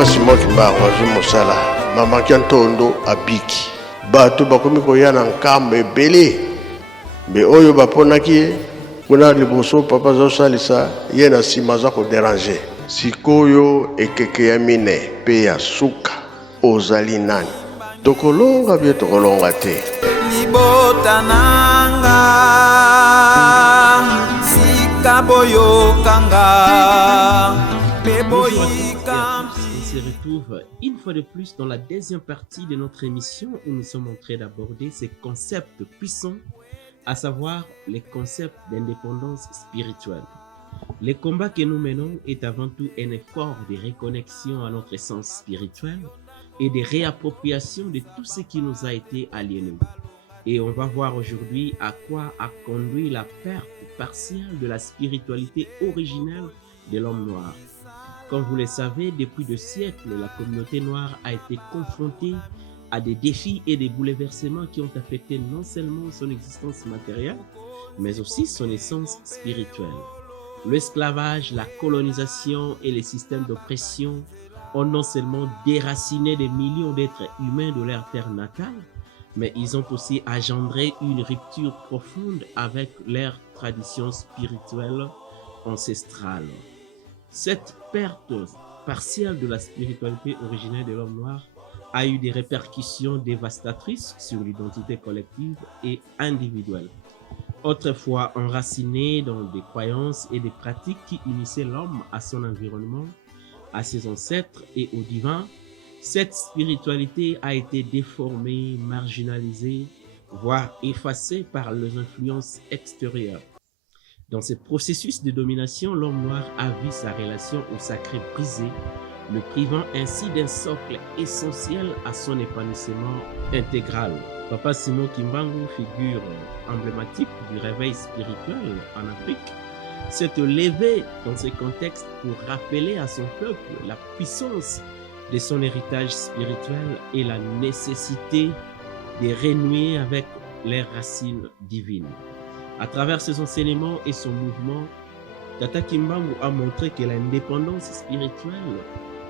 Papa Simon Kimbangu azwi mosala mama Kiantondo abiki bato bakomi koya na nkambo ebele me oyo baponaki ye kuna liboso papa azosalisa ye na nsima aza koderange sikoyo ekeke ya mine mpe ya suka ozali nani tokolonga bie tokolonga te libota nanga sikaboyokanga beboyika. On se retrouve une fois de plus dans la deuxième partie de notre émission où nous sommes en train d'aborder ces concepts puissants, à savoir les concepts d'indépendance spirituelle. Le combat que nous menons est avant tout un effort de reconnexion à notre essence spirituelle et de réappropriation de tout ce qui nous a été aliéné. Et on va voir aujourd'hui à quoi a conduit la perte partielle de la spiritualité originelle de l'homme noir. Comme vous le savez, depuis des siècles, la communauté noire a été confrontée à des défis et des bouleversements qui ont affecté non seulement son existence matérielle, mais aussi son essence spirituelle. L'esclavage, la colonisation et les systèmes d'oppression ont non seulement déraciné des millions d'êtres humains de leur terre natale, mais ils ont aussi engendré une rupture profonde avec leurs traditions spirituelles ancestrales. Cette perte partielle de la spiritualité originelle de l'homme noir a eu des répercussions dévastatrices sur l'identité collective et individuelle. Autrefois enracinée dans des croyances et des pratiques qui unissaient l'homme à son environnement, à ses ancêtres et au divin, cette spiritualité a été déformée, marginalisée, voire effacée par les influences extérieures. Dans ce processus de domination, l'homme noir a vu sa relation au sacré brisée, le privant ainsi d'un socle essentiel à son épanouissement intégral. Papa Simon Kimbangu, figure emblématique du réveil spirituel en Afrique, s'est levé dans ce contexte pour rappeler à son peuple la puissance de son héritage spirituel et la nécessité de renouer avec les racines divines. À travers ses enseignements et son mouvement, Tata Kimbangu a montré que l'indépendance spirituelle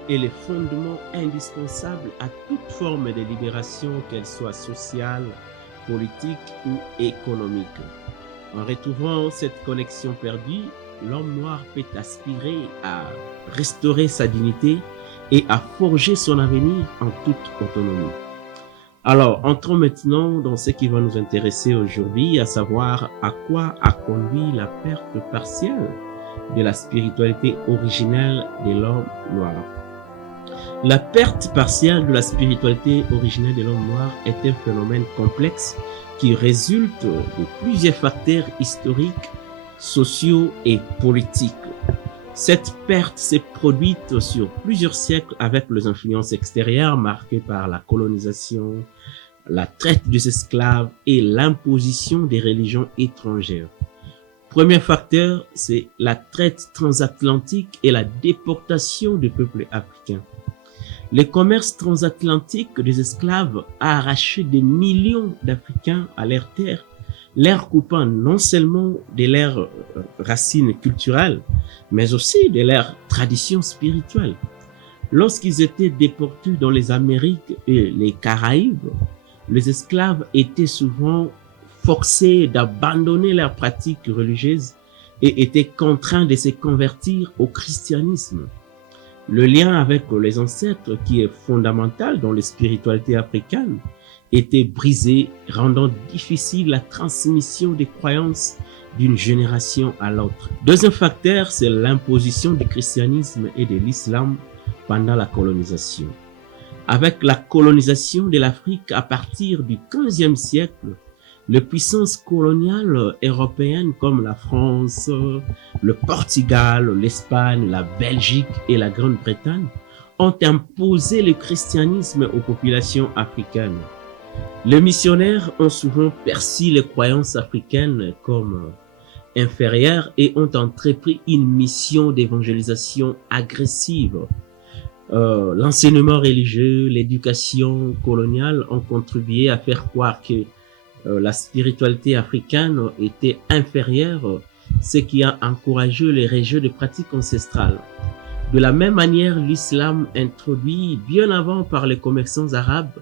est le fondement indispensable à toute forme de libération, qu'elle soit sociale, politique ou économique. En retrouvant cette connexion perdue, l'homme noir peut aspirer à restaurer sa dignité et à forger son avenir en toute autonomie. Alors, entrons maintenant dans ce qui va nous intéresser aujourd'hui, à savoir à quoi a conduit la perte partielle de la spiritualité originelle de l'homme noir. La perte partielle de la spiritualité originelle de l'homme noir est un phénomène complexe qui résulte de plusieurs facteurs historiques, sociaux et politiques. Cette perte s'est produite sur plusieurs siècles avec les influences extérieures marquées par la colonisation, la traite des esclaves et l'imposition des religions étrangères. Premier facteur, c'est la traite transatlantique et la déportation des peuples africains. Le commerce transatlantique des esclaves a arraché des millions d'Africains à leur terre, leur coupant non seulement de leurs racines culturelles, mais aussi de leurs traditions spirituelles. Lorsqu'ils étaient déportés dans les Amériques et les Caraïbes, les esclaves étaient souvent forcés d'abandonner leurs pratiques religieuses et étaient contraints de se convertir au christianisme. Le lien avec les ancêtres, qui est fondamental dans les spiritualités africaines, était brisé, rendant difficile la transmission des croyances d'une génération à l'autre. Deuxième facteur, c'est l'imposition du christianisme et de l'islam pendant la colonisation. Avec la colonisation de l'Afrique à partir du XVe siècle, les puissances coloniales européennes comme la France, le Portugal, l'Espagne, la Belgique et la Grande-Bretagne ont imposé le christianisme aux populations africaines. Les missionnaires ont souvent perçu les croyances africaines comme inférieures et ont entrepris une mission d'évangélisation agressive. L'enseignement religieux, l'éducation coloniale ont contribué à faire croire que la spiritualité africaine était inférieure, ce qui a encouragé les rejets de pratiques ancestrales. De la même manière, l'islam introduit bien avant par les commerçants arabes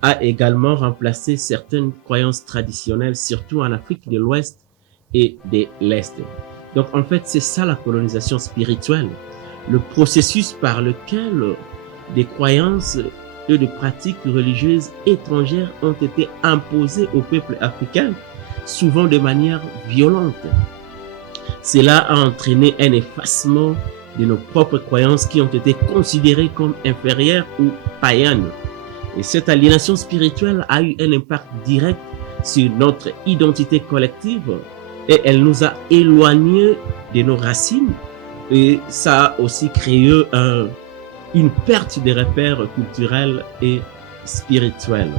a également remplacé certaines croyances traditionnelles, surtout en Afrique de l'Ouest et de l'Est. Donc en fait, c'est ça la colonisation spirituelle, le processus par lequel des croyances et de pratiques religieuses étrangères ont été imposées au peuple africain, souvent de manière violente. Cela a entraîné un effacement de nos propres croyances qui ont été considérées comme inférieures ou païennes. Et cette aliénation spirituelle a eu un impact direct sur notre identité collective et elle nous a éloignés de nos racines et ça a aussi créé une perte des repères culturels et spirituels.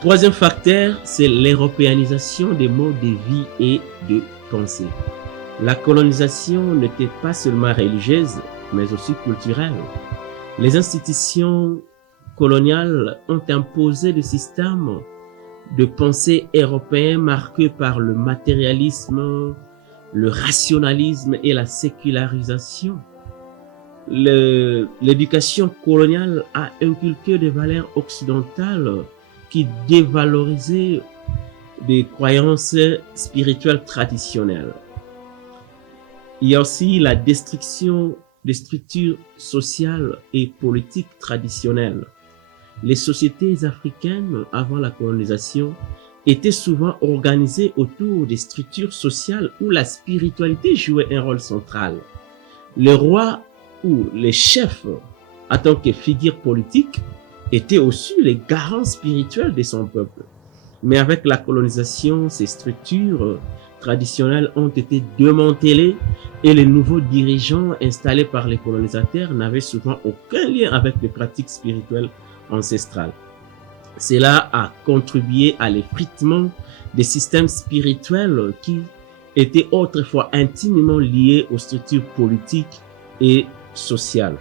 Troisième facteur, c'est l'européanisation des modes de vie et de pensée. La colonisation n'était pas seulement religieuse, mais aussi culturelle. Les institutions coloniales ont imposé des systèmes de pensée européens marqués par le matérialisme, le rationalisme et la sécularisation. L'éducation coloniale a inculqué des valeurs occidentales qui dévalorisaient des croyances spirituelles traditionnelles. Il y a aussi la destruction des structures sociales et politiques traditionnelles. Les sociétés africaines avant la colonisation étaient souvent organisées autour des structures sociales où la spiritualité jouait un rôle central. Le roi ou les chefs, en tant que figures politiques, étaient aussi les garants spirituels de son peuple. Mais avec la colonisation, ces structures traditionnelles ont été démantelées et les nouveaux dirigeants installés par les colonisateurs n'avaient souvent aucun lien avec les pratiques spirituelles ancestrales. Cela a contribué à l'effritement des systèmes spirituels qui étaient autrefois intimement liés aux structures politiques et sociales.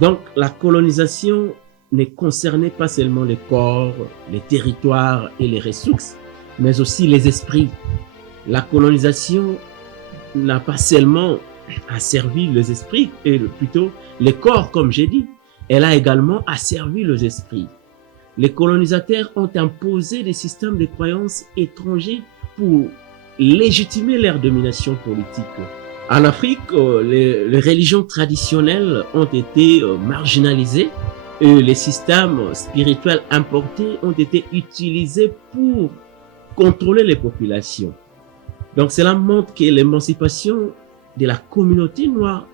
Donc, la colonisation ne concernait pas seulement les corps, les territoires et les ressources, mais aussi les esprits. La colonisation n'a pas seulement asservi les esprits, et plutôt les corps, comme j'ai dit, elle a également asservi les esprits. Les colonisateurs ont imposé des systèmes de croyances étrangers pour légitimer leur domination politique. En Afrique, les religions traditionnelles ont été marginalisées et les systèmes spirituels importés ont été utilisés pour contrôler les populations. Donc cela montre que l'émancipation de la communauté noire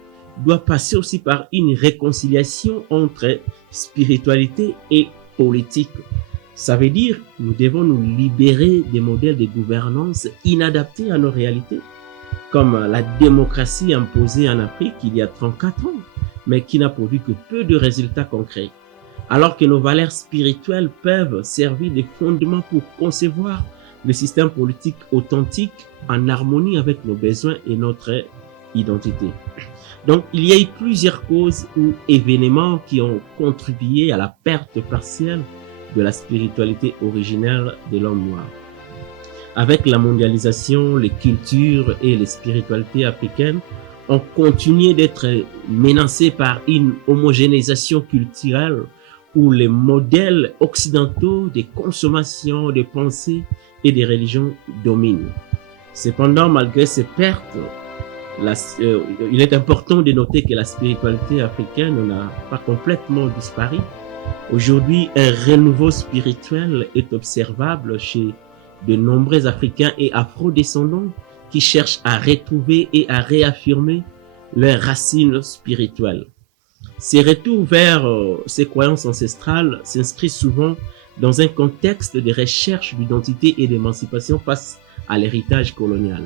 doit passer aussi par une réconciliation entre spiritualité et politique. Ça veut dire que nous devons nous libérer des modèles de gouvernance inadaptés à nos réalités, comme la démocratie imposée en Afrique il y a 34 ans, mais qui n'a produit que peu de résultats concrets. Alors que nos valeurs spirituelles peuvent servir de fondement pour concevoir le système politique authentique en harmonie avec nos besoins et notre identité. Donc, il y a eu plusieurs causes ou événements qui ont contribué à la perte partielle de la spiritualité originelle de l'homme noir. Avec la mondialisation, les cultures et les spiritualités africaines ont continué d'être menacées par une homogénéisation culturelle où les modèles occidentaux de consommation, de pensée et de religion dominent. Cependant, malgré ces pertes, il est important de noter que la spiritualité africaine n'a pas complètement disparu. Aujourd'hui, un renouveau spirituel est observable chez de nombreux Africains et Afro-descendants qui cherchent à retrouver et à réaffirmer leurs racines spirituelles. Ces retours vers ces croyances ancestrales s'inscrivent souvent dans un contexte de recherche d'identité et d'émancipation face à l'héritage colonial.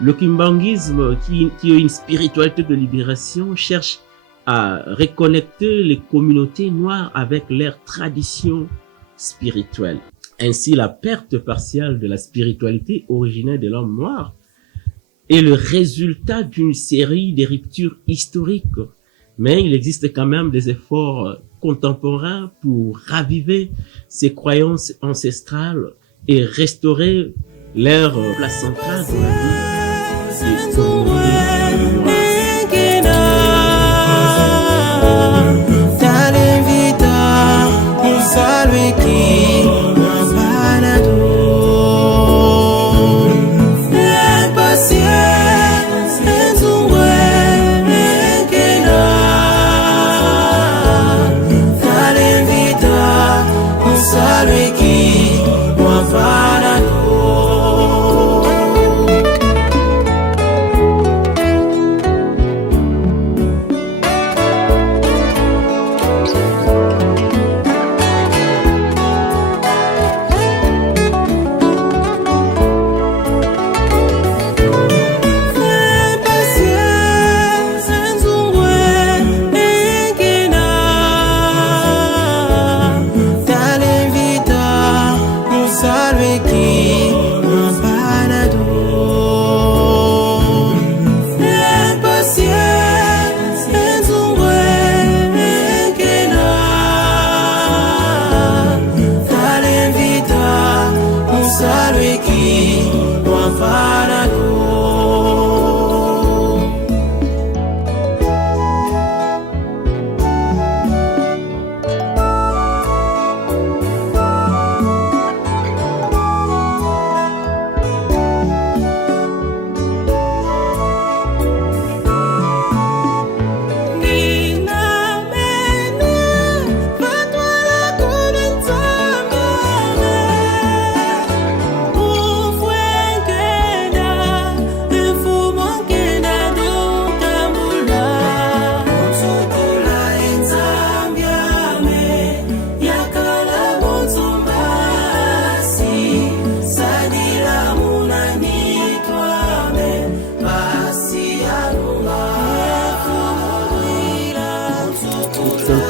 Le kimbanguisme, qui est une spiritualité de libération, cherche à reconnecter les communautés noires avec leurs traditions spirituelles. Ainsi, la perte partielle de la spiritualité originaire de l'homme noir est le résultat d'une série de ruptures historiques. Mais il existe quand même des efforts contemporains pour raviver ces croyances ancestrales et restaurer leur place centrale dans la vie des communautés noires.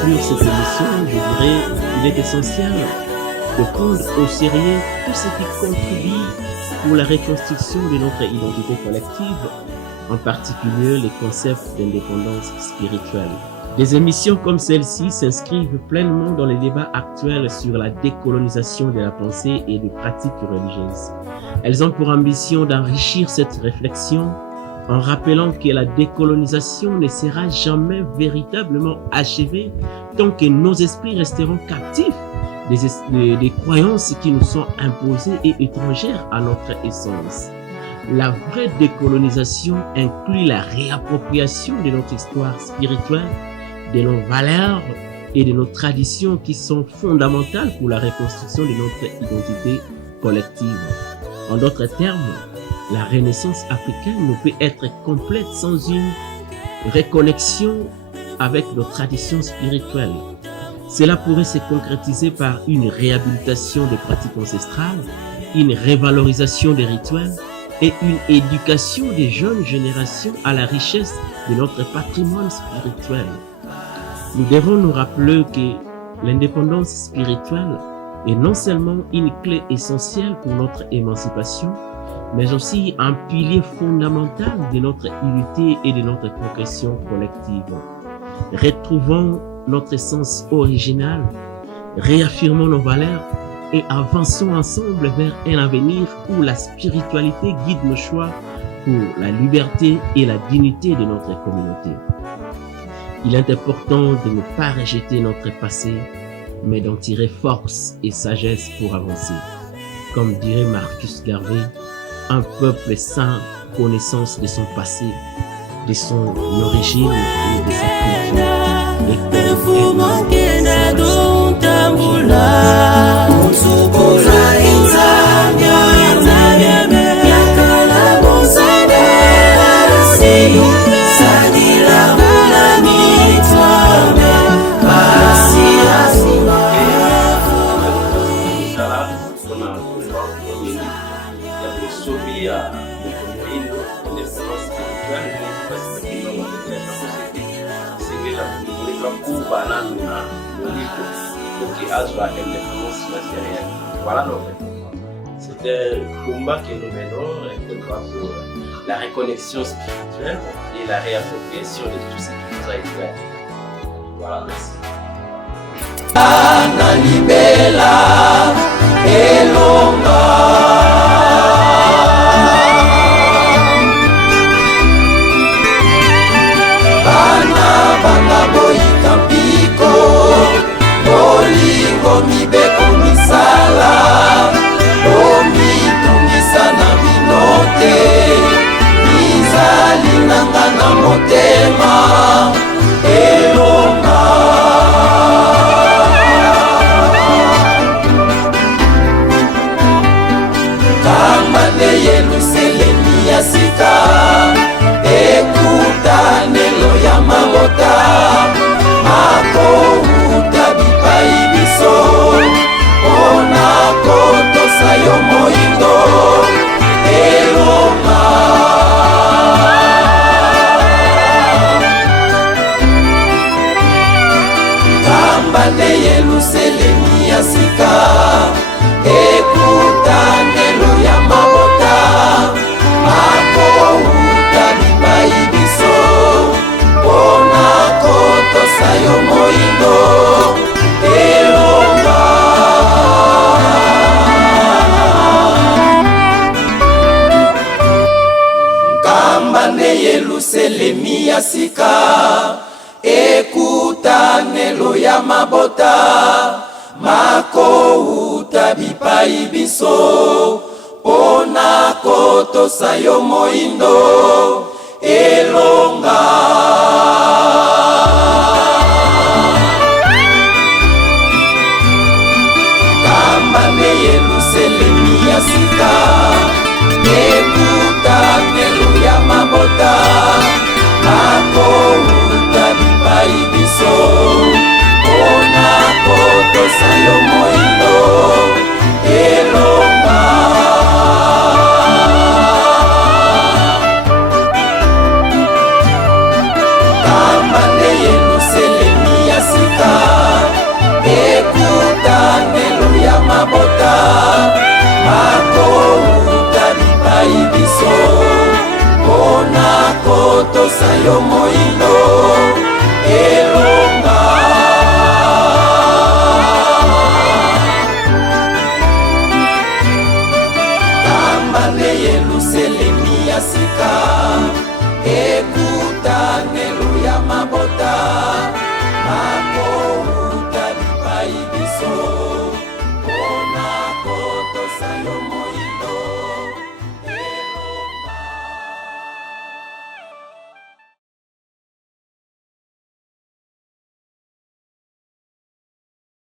conclure cette émission, je dirais qu'il est essentiel de prendre au sérieux tout ce qui contribue pour la reconstruction de notre identité collective, en particulier les concepts d'indépendance spirituelle. Des émissions comme celle-ci s'inscrivent pleinement dans les débats actuels sur la décolonisation de la pensée et des pratiques religieuses. Elles ont pour ambition d'enrichir cette réflexion en rappelant que la décolonisation ne sera jamais véritablement achevée tant que nos esprits resteront captifs des croyances qui nous sont imposées et étrangères à notre essence. La vraie décolonisation inclut la réappropriation de notre histoire spirituelle, de nos valeurs et de nos traditions qui sont fondamentales pour la reconstruction de notre identité collective. En d'autres termes, la renaissance africaine ne peut être complète sans une reconnexion avec nos traditions spirituelles. Cela pourrait se concrétiser par une réhabilitation des pratiques ancestrales, une révalorisation des rituels et une éducation des jeunes générations à la richesse de notre patrimoine spirituel. Nous devons nous rappeler que l'indépendance spirituelle est non seulement une clé essentielle pour notre émancipation, mais aussi un pilier fondamental de notre unité et de notre progression collective. Retrouvons notre essence originale, réaffirmons nos valeurs et avançons ensemble vers un avenir où la spiritualité guide nos choix pour la liberté et la dignité de notre communauté. Il est important de ne pas rejeter notre passé, mais d'en tirer force et sagesse pour avancer. Comme dirait Marcus Garvey, un peuple sans connaissance de son passé, de son origine et de sa culture. Voilà, donc, c'est un combat que nous menons, un combat pour la reconnexion spirituelle et la réappropriation de tout ce qui nous a été acquis. Voilà, merci. Mibeko misala omitungisa na binote mizali nanga na motema elonga kamba nde yeluselemi ya sika ekutanelo ya mabota makouta bipai biso ona kotosa yo moindo elonga kamba nde yeluselemi ya sika ekutanelo ya mabota makouta bipai biso ona kotosa yo moindo elonga kamba nde yeluselemi ya sika ekutanelo ya mabota makouta bipai biso pona kotosa yo moindo elonga kamba nde yeluselemi ya sika ekutanelo ya mabota makouta bipai biso pona kotosa yo moindo elonga biso mpona kotosa yo moyindo elonga. Kamba nde Yelusalemi ya sika ekutanelo ya mabota makouta bipai biso mpona kotosa yo moyindo